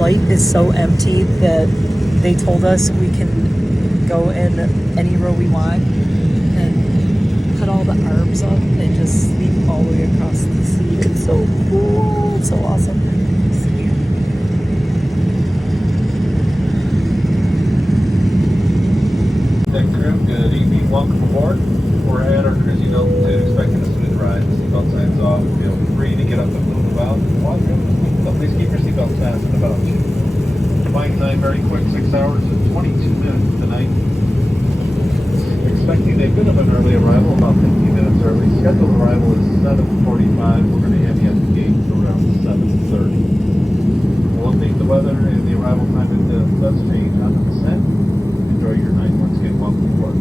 flight is so empty that they told us we can go in any row we want and put all the arms up and just sleep all the way across the sea. It's so cool. It's so awesome. Good evening, welcome aboard. We're at our cruising altitude, expecting a smooth ride. The seatbelt signs off. Feel free to get up and move about and walk in. But please keep your seatbelt fastened about you. Flying tonight, very quick, 6 hours and 22 minutes tonight. Expecting a bit of an early arrival, about 15 minutes early. Scheduled arrival is 7:45. We're going to have you at the gate around 7:30. We'll update the weather and the arrival time if it does change on the descent. Enjoy your night. Once again, welcome aboard.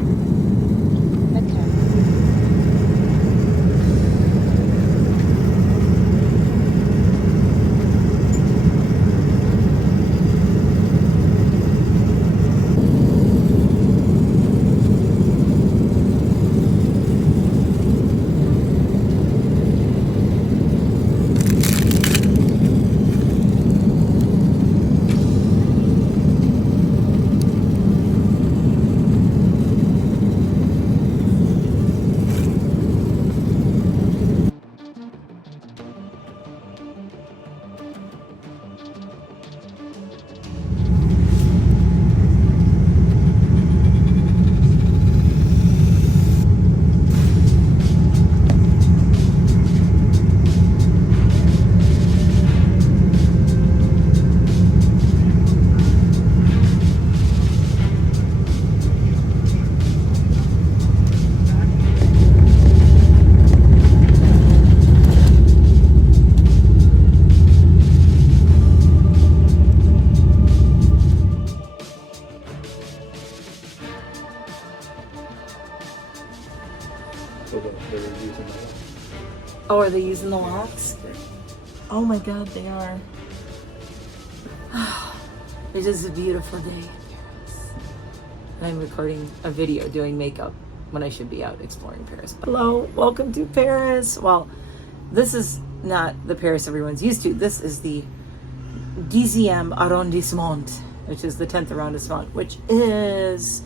Oh, are they using the locks? Oh my God, they are. It is a beautiful day in Paris. And I'm recording a video doing makeup when I should be out exploring Paris. Hello, welcome to Paris. Well, this is not the Paris everyone's used to. This is the 10e arrondissement, which is the 10th arrondissement, which is,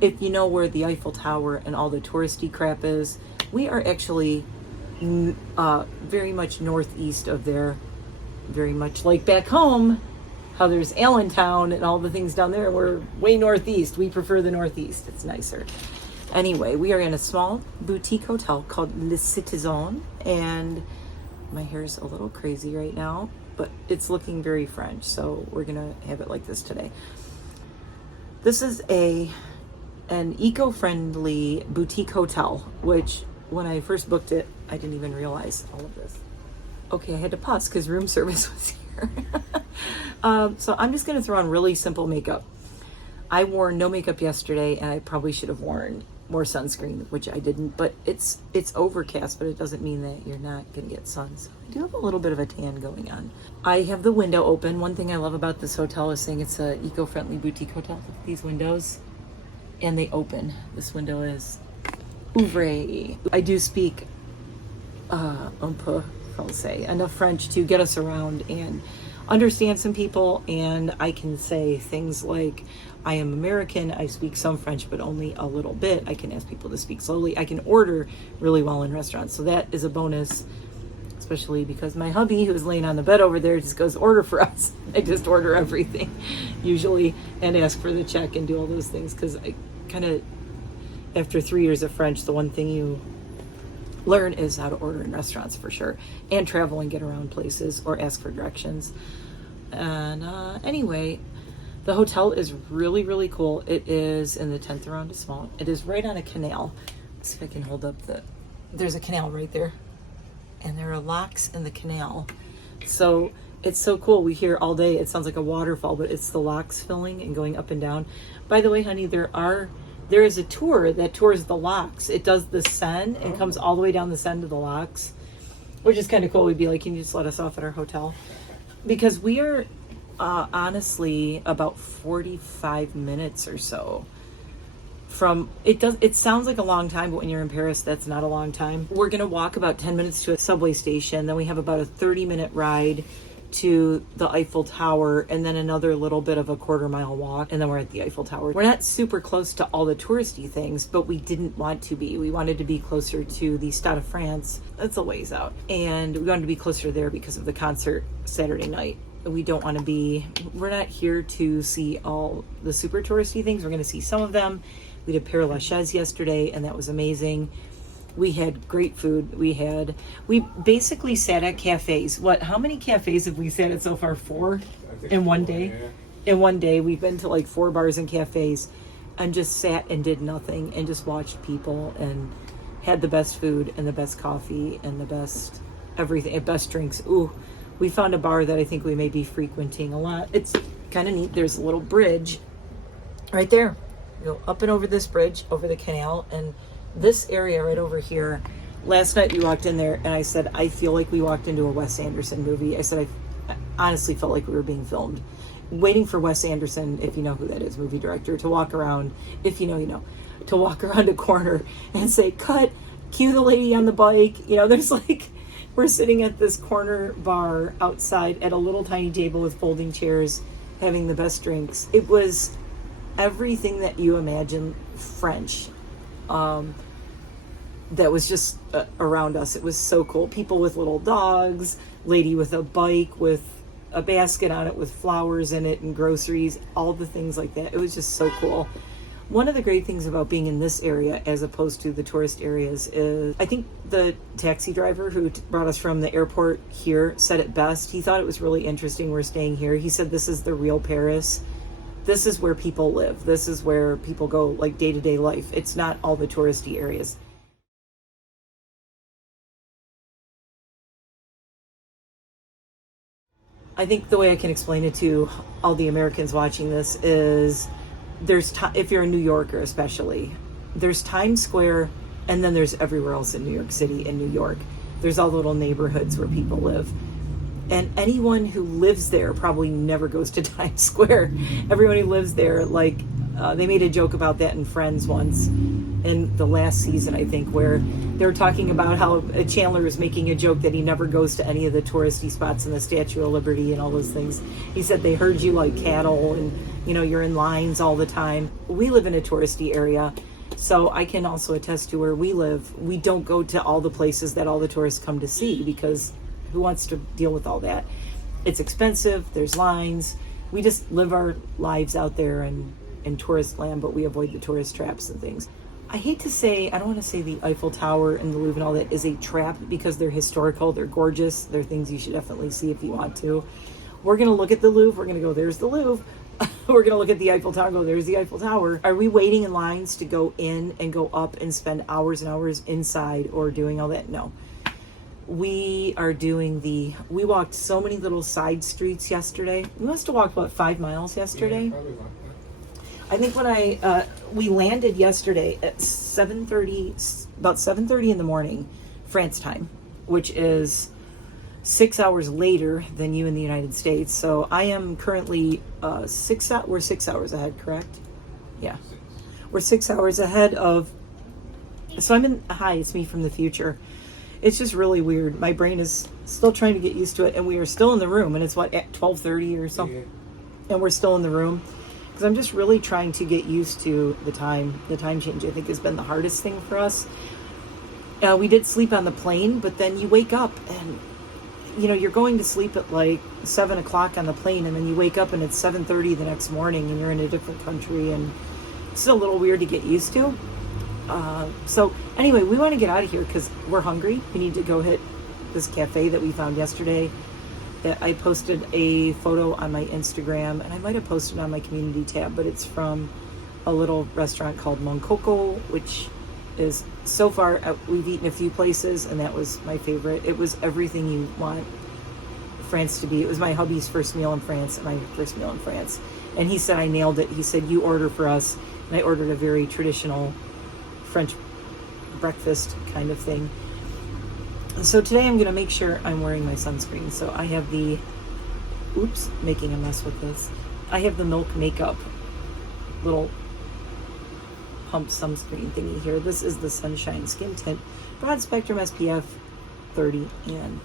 if you know where the Eiffel Tower and all the touristy crap is, we are actually very much northeast of there, very much like back home, how there's Allentown and all the things down there. We're way northeast. We prefer the northeast. It's nicer. Anyway, we are in a small boutique hotel called Le Citizen, and my hair's a little crazy right now, but it's looking very French, so we're gonna have it like this today. This is an eco-friendly boutique hotel, which when I first booked it, I didn't even realize all of this. Okay, I had to pause because room service was here. So I'm just gonna throw on really simple makeup. I wore no makeup yesterday, and I probably should have worn more sunscreen, which I didn't, but it's overcast, but it doesn't mean that you're not gonna get sun. So I do have a little bit of a tan going on. I have the window open. One thing I love about this hotel is saying it's a eco-friendly boutique hotel. Look at these windows, and they open. This window is ouvre. I do speak un peu français, enough French to get us around and understand some people, and I can say things like, I am American, I speak some French, but only a little bit. I can ask people to speak slowly. I can order really well in restaurants, so that is a bonus, especially because my hubby, who's laying on the bed over there, just goes, order for us. I just order everything, usually, and ask for the check and do all those things, because I kind of, after 3 years of French, the one thing you learn is how to order in restaurants for sure, and travel and get around places or ask for directions. And anyway, the hotel is really, really cool. It is in the 10th arrondissement. It is right on a canal. Let's see if I can hold up there's a canal right there. And there are locks in the canal. So it's so cool. We hear all day, it sounds like a waterfall, but it's the locks filling and going up and down. By the way, honey, there is a tour that tours the locks. It does the Seine and comes all the way down the Seine to the locks, which is kind of cool. We'd be like, can you just let us off at our hotel? Because we are honestly about 45 minutes or so from it. It sounds like a long time, but when you're in Paris, that's not a long time. We're gonna walk about 10 minutes to a subway station, then we have about a 30-minute ride to the Eiffel Tower, and then another little bit of a quarter-mile walk, and then we're at the Eiffel Tower. We're not super close to all the touristy things, but we didn't want to be. We wanted to be closer to the Stade de France. That's a ways out. And we wanted to be closer there because of the concert Saturday night. We don't want to be, we're not here to see all the super touristy things. We're going to see some of them. We did Père Lachaise yesterday, and that was amazing. We had great food. We basically sat at cafes. How many cafes have we sat at so far? 4 in one day? Yeah. In one day, we've been to like 4 bars and cafes and just sat and did nothing and just watched people and had the best food and the best coffee and the best everything, best drinks. Ooh, we found a bar that I think we may be frequenting a lot. It's kind of neat. There's a little bridge right there. You go up and over this bridge, over the canal, and this area right over here. Last night we walked in there and I said, I feel like we walked into a Wes Anderson movie. I said, I honestly felt like we were being filmed. Waiting for Wes Anderson, if you know who that is, movie director, to walk around, if you know, you know, to walk around a corner and say, cut, cue the lady on the bike. You know, there's like, we're sitting at this corner bar outside at a little tiny table with folding chairs, having the best drinks. It was everything that you imagine French. That was just around us. It was so cool. People with little dogs, lady with a bike with a basket on it with flowers in it and groceries, all the things like that. It was just so cool. One of the great things about being in this area as opposed to the tourist areas is, I think the taxi driver who brought us from the airport here said it best. He thought it was really interesting we're staying here. He said this is the real Paris. This is where people live. This is where people go like day-to-day life. It's not all the touristy areas. I think the way I can explain it to all the Americans watching this is if you're a New Yorker especially, there's Times Square and then there's everywhere else in New York City and New York. There's all the little neighborhoods where people live. And anyone who lives there probably never goes to Times Square. Everyone who lives there, like, they made a joke about that in Friends once in the last season, I think, where they were talking about how Chandler was making a joke that he never goes to any of the touristy spots in the Statue of Liberty and all those things. He said they herd you like cattle and, you know, you're in lines all the time. We live in a touristy area, so I can also attest to where we live. We don't go to all the places that all the tourists come to see because who wants to deal with all that? It's expensive, there's lines. We just live our lives out there in tourist land, but we avoid the tourist traps and things. I hate to say, I don't want to say the Eiffel Tower and the Louvre and all that is a trap because they're historical, they're gorgeous, they're things you should definitely see if you want to. We're going to look at the Louvre, we're going to go, there's the Louvre. We're going to look at the Eiffel Tower, go, there's the Eiffel Tower. Are we waiting in lines to go in and go up and spend hours and hours inside or doing all that? No. We are doing we walked so many little side streets yesterday. We must have walked, 5 miles yesterday? Yeah, probably about that. I think when we landed yesterday at 7:30, about 7:30 in the morning, France time, which is 6 hours later than you in the United States. So I am currently we're 6 hours ahead, correct? Yeah. We're 6 hours ahead of, so hi, it's me from the future. It's just really weird. My brain is still trying to get used to it, and we are still in the room, and it's at 12:30 or something, yeah. And we're still in the room because I'm just really trying to get used to the time. The time change, I think, has been the hardest thing for us. We did sleep on the plane, but then you wake up and, you know, you're going to sleep at like 7 o'clock on the plane, and then you wake up and it's 7:30 the next morning, and you're in a different country, and it's a little weird to get used to. So anyway, we want to get out of here because we're hungry. We need to go hit this cafe that we found yesterday that I posted a photo on my Instagram, and I might have posted on my community tab, but it's from a little restaurant called Mon Coco, which is, so far, we've eaten a few places, and that was my favorite. It was everything you want France to be. It was my hubby's first meal in France, and my first meal in France. And he said I nailed it. He said, you order for us. And I ordered a very traditional French breakfast kind of thing. So today I'm going to make sure I'm wearing my sunscreen. So I have making a mess with this. I have the Milk Makeup little pump sunscreen thingy here. This is the Sunshine Skin Tint Broad Spectrum SPF 30, and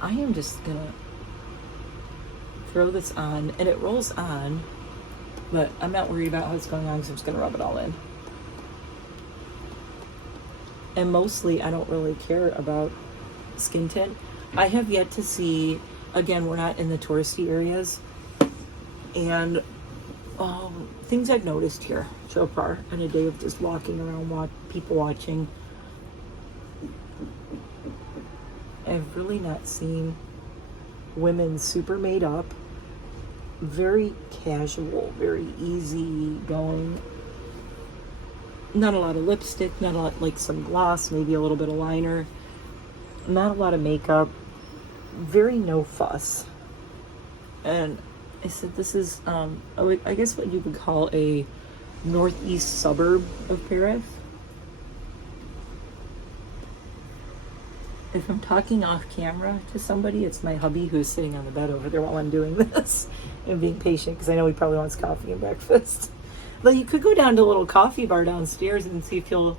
I am just gonna throw this on, and it rolls on, but I'm not worried about how it's going on because I'm just going to rub it all in. And mostly I don't really care about skin tint. I have yet to see, again, we're not in the touristy areas, and things I've noticed here so far in a day of just walking around, people watching, I've really not seen women super made up, very casual, very easy going. Not a lot of lipstick, not a lot, like some gloss, maybe a little bit of liner, not a lot of makeup, very no fuss. And I said this is, I guess what you could call a northeast suburb of Paris. If I'm talking off camera to somebody, it's my hubby who's sitting on the bed over there while I'm doing this and being patient because I know he probably wants coffee and breakfast. But you could go down to a little coffee bar downstairs and see if he'll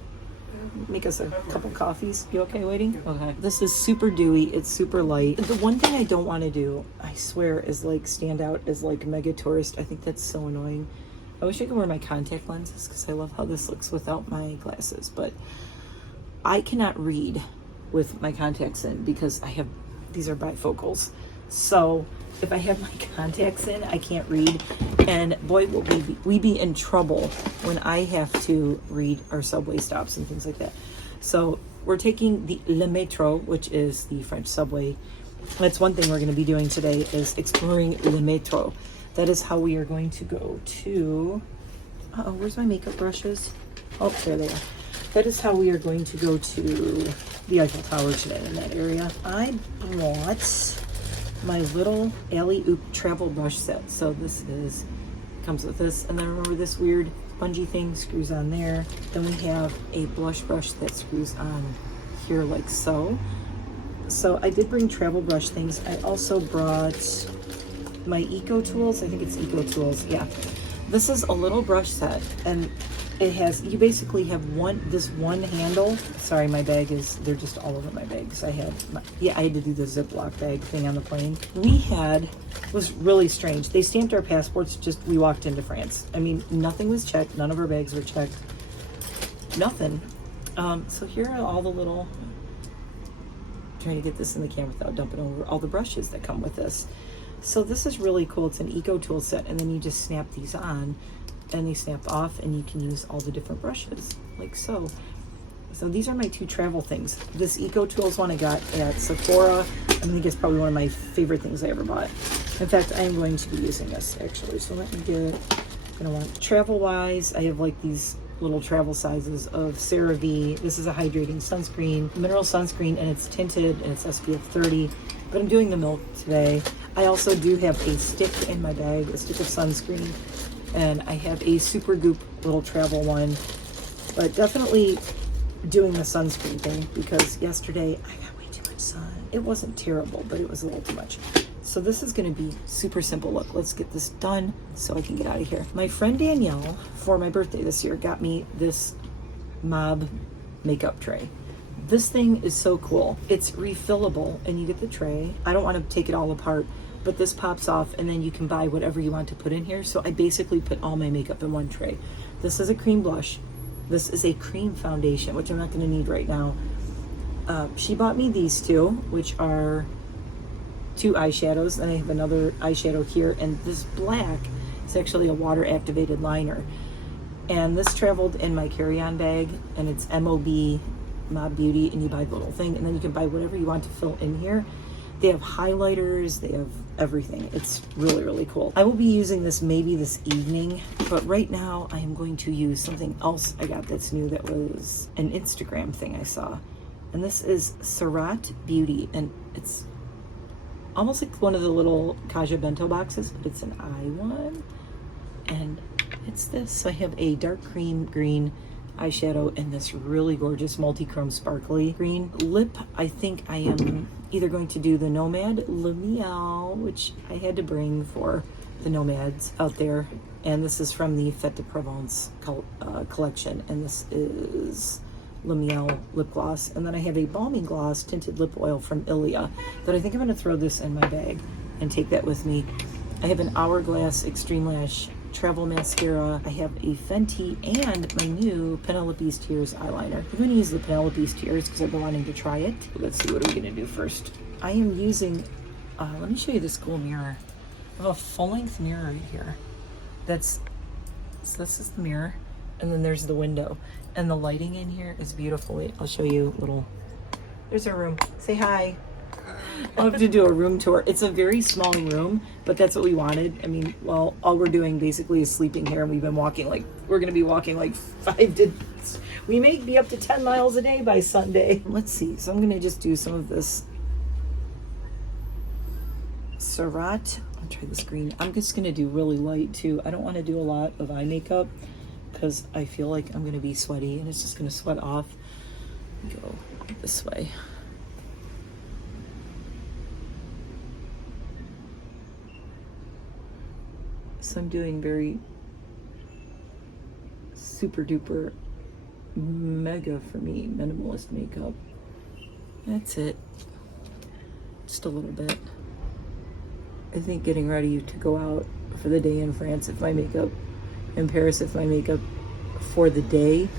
make us a couple coffees. You okay waiting? Okay. This is super dewy. It's super light. The one thing I don't want to do, I swear, is like stand out as like mega tourist. I think that's so annoying. I wish I could wear my contact lenses because I love how this looks without my glasses. But I cannot read with my contacts in because these are bifocals. So if I have my contacts in, I can't read. And boy, will we be in trouble when I have to read our subway stops and things like that. So we're taking the Le Métro, which is the French subway. That's one thing we're going to be doing today is exploring Le Métro. That is how we are going to go to, where's my makeup brushes? Oh, there they are. That is how we are going to go to the Eiffel Tower today in that area. I brought my little alley-oop travel brush set. So this comes with this. And then remember this weird spongy thing screws on there. Then we have a blush brush that screws on here like so. So I did bring travel brush things. I also brought my Eco Tools. I think it's Eco Tools. Yeah. This is a little brush set, and it has, you basically have this one handle. Sorry, my bag they're just all over my bags. I had to do the Ziploc bag thing on the plane. It was really strange. They stamped our passports we walked into France. I mean, nothing was checked. None of our bags were checked. Nothing. So here are all the little, trying to get this in the camera without dumping over all the brushes that come with this. So this is really cool. It's an Eco Tool set, and then you just snap these on and they snap off, and you can use all the different brushes like so. So these are my two travel things. This Eco Tools one I got at Sephora. I think it's probably one of my favorite things I ever bought. In fact, I am going to be using this actually. So let me get, I'm gonna want travel wise. I have like these little travel sizes of CeraVe. This is a hydrating sunscreen, mineral sunscreen, and it's tinted and it's SPF 30. But I'm doing the milk today. I also do have a stick in my bag, a stick of sunscreen, and I have a Super Goop little travel one. But definitely doing the sunscreen thing because yesterday I got way too much sun. It wasn't terrible, but it was a little too much. So this is going to be super simple. Look, let's get this done so I can get out of here. My friend Danielle, for my birthday this year, got me this Mob makeup tray. This thing is so cool. It's refillable, and you get the tray. I don't want to take it all apart, but this pops off, and then you can buy whatever you want to put in here. So I basically put all my makeup in one tray. This is a cream blush. This is a cream foundation, which I'm not going to need right now. She bought me these two, which are 2 eyeshadows, and I have another eyeshadow here, and this black is actually a water activated liner. And this traveled in my carry-on bag, and it's MOB Mob Beauty, and you buy the little thing, and then you can buy whatever you want to fill in here. They have highlighters, they have everything. It's really, really cool. I will be using this maybe this evening, but right now I am going to use something else I got that's new, that was an Instagram thing I saw. And this is Surratt Beauty, and it's almost like one of the little Kaja bento boxes, but it's an eye one. And it's this. So I have a dark cream green eyeshadow and this really gorgeous multi-chrome sparkly green lip. I think I am either going to do the Nomad Miel, which I had to bring for the nomads out there, and this is from the Fête de Provence collection, and this is Le Miel lip gloss. And then I have a balming gloss tinted lip oil from Ilia that I think I'm going to throw this in my bag and take that with me. I have an Hourglass Extreme Lash Travel Mascara. I have a Fenty and my new Penelope's Tears eyeliner. I'm going to use the Penelope's Tears because I've been wanting to try it. Let's see, what are we going to do first? I am using, let me show you this cool mirror. I have a full-length mirror right here. So this is the mirror, and then there's the window. And the lighting in here is beautiful. Wait, I'll show you a little, there's our room. Say hi. I'll have to do a room tour. It's a very small room, but that's what we wanted. I mean, well, all we're doing basically is sleeping here, and we've been walking we're going to be walking 5 to, we may be up to 10 miles a day by Sunday. Let's see. So I'm going to just do some of this Surratt. I'll try this green. I'm just going to do really light too. I don't want to do a lot of eye makeup because I feel like I'm going to be sweaty and it's just going to sweat off. Go this way. So I'm doing very super duper mega for me minimalist makeup. That's it. Just a little bit. I think getting ready to go out for the day in France if my makeup, in Paris if my makeup for the day,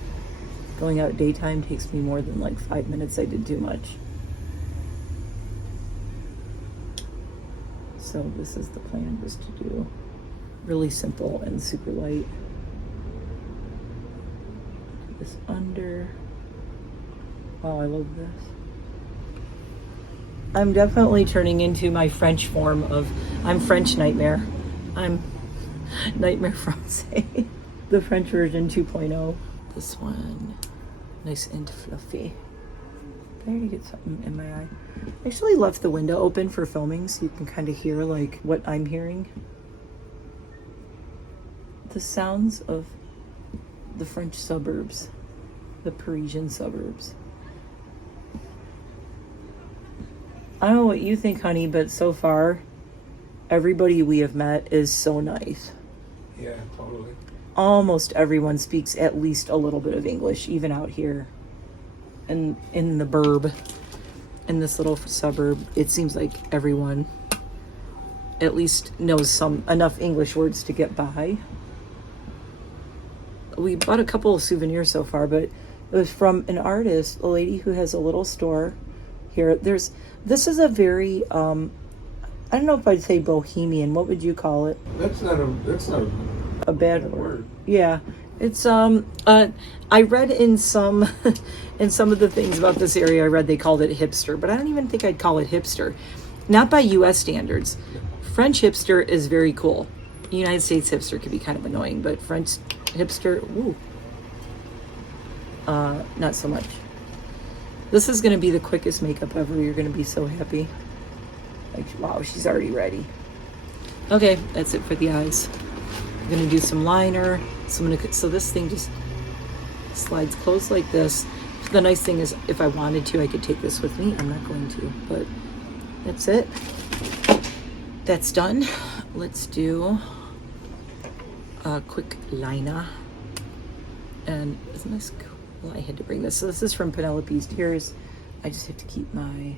going out daytime takes me more than 5 minutes. I did too much. So this is the plan, just to do really simple and super light. Do this under. Wow, I love this. I'm definitely turning into my French form of, I'm French Nightmare. I'm Nightmare Francais. The French version 2.0. This one, nice and fluffy. Did I already get something in my eye? I actually left the window open for filming so you can kind of hear what I'm hearing. The sounds of the French suburbs, the Parisian suburbs. I don't know what you think, honey, but so far, everybody we have met is so nice. Yeah, totally. Almost everyone speaks at least a little bit of English, even out here in the burb, in this little suburb. It seems like everyone at least knows enough English words to get by. We bought a couple of souvenirs so far, but it was from an artist, a lady who has a little store here. This is a very, I don't know if I'd say bohemian. What would you call it? That's not A bad word. Yeah. It's, I read in some, in some of the things about this area, I read they called it hipster, but I don't even think I'd call it hipster. Not by US standards. French hipster is very cool. United States hipster could be kind of annoying, but French hipster, woo. Not so much. This is going to be the quickest makeup ever. You're going to be so happy. Wow, she's already ready. Okay, that's it for the eyes. I'm going to do some liner. So this thing just slides closed like this. The nice thing is, if I wanted to, I could take this with me. I'm not going to, but that's it. That's done. Let's do a quick liner. And isn't this cool? Well, I had to bring this. So this is from Penelope's Tears. I just have to keep my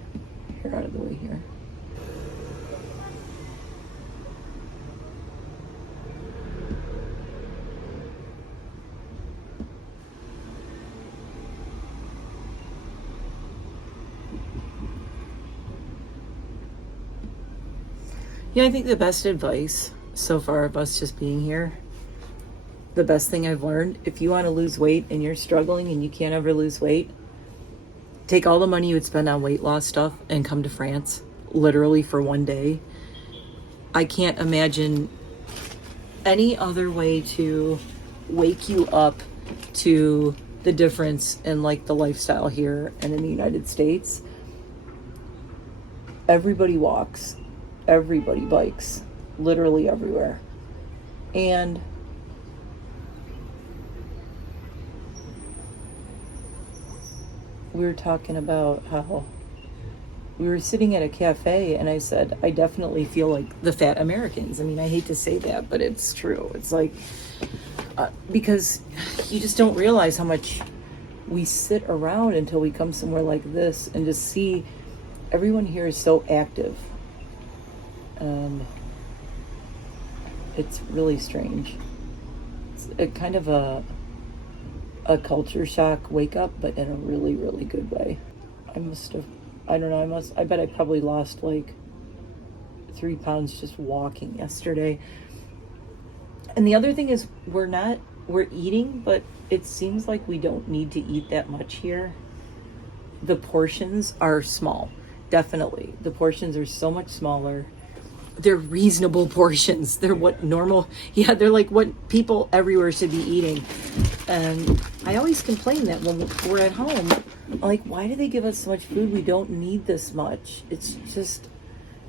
hair out of the way here. Yeah, I think the best advice so far of us just being here, the best thing I've learned, if you want to lose weight and you're struggling and you can't ever lose weight, take all the money you would spend on weight loss stuff and come to France, literally for one day. I can't imagine any other way to wake you up to the difference in the lifestyle here and in the United States. Everybody walks, everybody bikes, literally everywhere. And we were talking about how we were sitting at a cafe and I said, I definitely feel like the fat Americans. I mean, I hate to say that, but it's true. It's because you just don't realize how much we sit around until we come somewhere like this and just see everyone here is so active. And It's really strange. It's a kind of a culture shock wake up, but in a really, really good way. I bet I probably lost like 3 pounds just walking yesterday. And the other thing is we're eating, but it seems like we don't need to eat that much here. The portions are small, definitely. The portions are so much smaller. They're reasonable portions. They're they're like what people everywhere should be eating. And I always complain that when we're at home, like, why do they give us so much food? We don't need this much. It's just,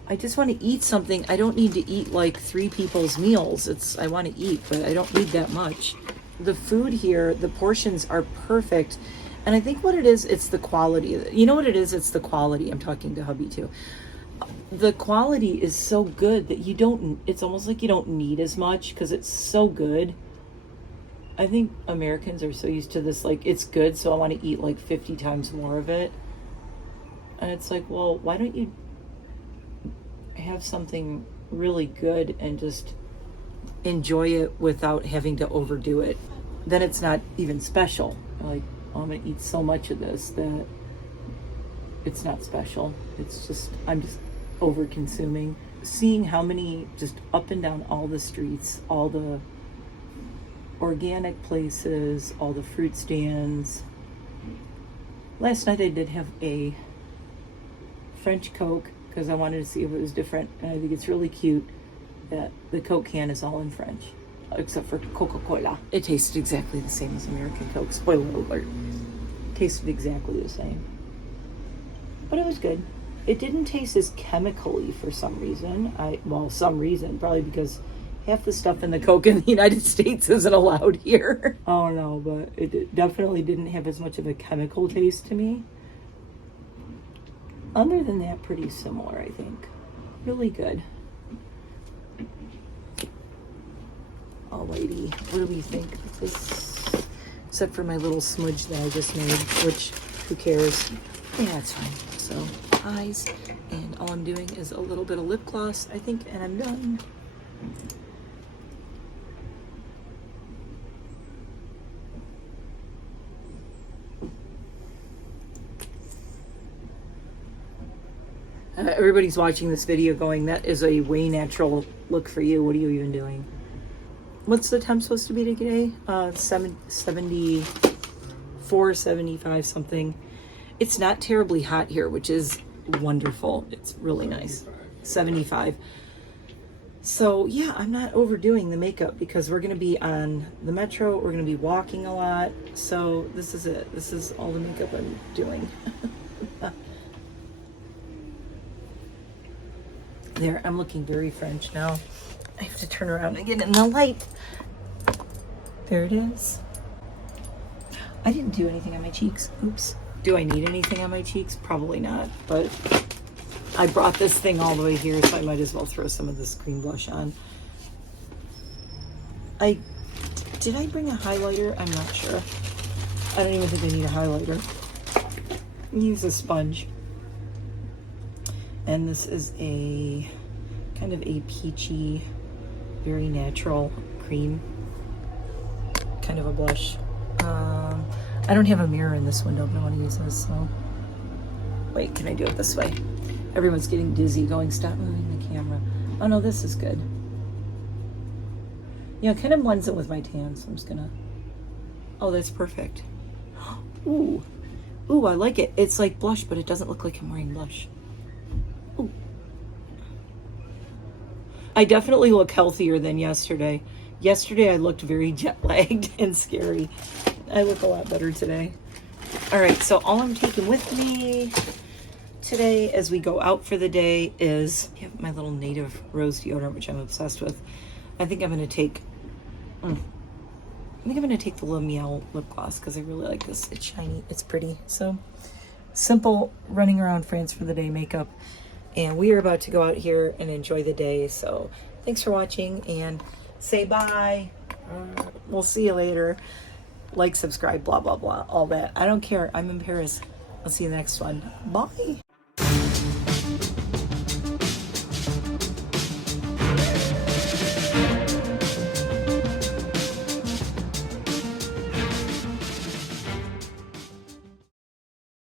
I just want to eat something. I don't need to eat like 3 people's meals. I want to eat, but I don't need that much. The food here, the portions are perfect. And I think what it is, it's the quality. You know what it is? It's the quality. I'm talking to hubby too. The quality is so good that it's almost like you don't need as much because it's so good. I think Americans are so used to this, like, it's good, so I want to eat like 50 times more of it. And it's like, well, why don't you have something really good and just enjoy it without having to overdo it? Then it's not even special. Like, oh, I'm going to eat so much of this that it's not special. It's just, I'm just over consuming. Seeing how many, just up and down all the streets, all the organic places, all the fruit stands. Last night I did have a French Coke because I wanted to see if it was different, and I think it's really cute that the Coke can is all in French except for Coca-Cola. It tasted exactly the same as American Coke. Spoiler alert. Tasted exactly the same, but it was good. It didn't taste as chemically for some reason. Probably because half the stuff in the Coke in the United States isn't allowed here. I don't know, but it definitely didn't have as much of a chemical taste to me. Other than that, pretty similar, I think. Really good. Alrighty, what do we think of this? Except for my little smudge that I just made, which, who cares? Yeah, it's fine. So, eyes, and all I'm doing is a little bit of lip gloss, I think, and I'm done. Everybody's watching this video going, that is a way natural look for you. What are you even doing? What's the temp supposed to be today? 74, 75 something. It's not terribly hot here, which is wonderful. It's really nice. 75. So yeah, I'm not overdoing the makeup because we're going to be on the metro. We're going to be walking a lot. So this is it. This is all the makeup I'm doing. There, I'm looking very French now. I have to turn around and get in the light. There it is. I didn't do anything on my cheeks. Oops. Do I need anything on my cheeks? Probably not, but I brought this thing all the way here, so I might as well throw some of this cream blush on. Did I bring a highlighter? I'm not sure. I don't even think I need a highlighter. Use a sponge. And this is a kind of a peachy, very natural cream, kind of a blush. I don't have a mirror in this window, but I want to use this, so. Wait, can I do it this way? Everyone's getting dizzy going, stop moving the camera. Oh no, this is good. Yeah, it kind of blends in with my tan, so I'm just gonna, oh, that's perfect. Ooh, ooh, I like it. It's like blush, but it doesn't look like I'm wearing blush. Ooh. I definitely look healthier than yesterday. Yesterday I looked very jet-lagged and scary. I look a lot better today. All right, so all I'm taking with me today as we go out for the day is my little native rose deodorant, which I'm obsessed with. I think I'm gonna take the little Miel lip gloss because I really like this. It's shiny, it's pretty. So simple running around France for the day makeup. And we are about to go out here and enjoy the day. So thanks for watching and say bye. We'll see you later. Like, subscribe, blah, blah, blah, all that. I don't care. I'm in Paris. I'll see you in the next one. Bye.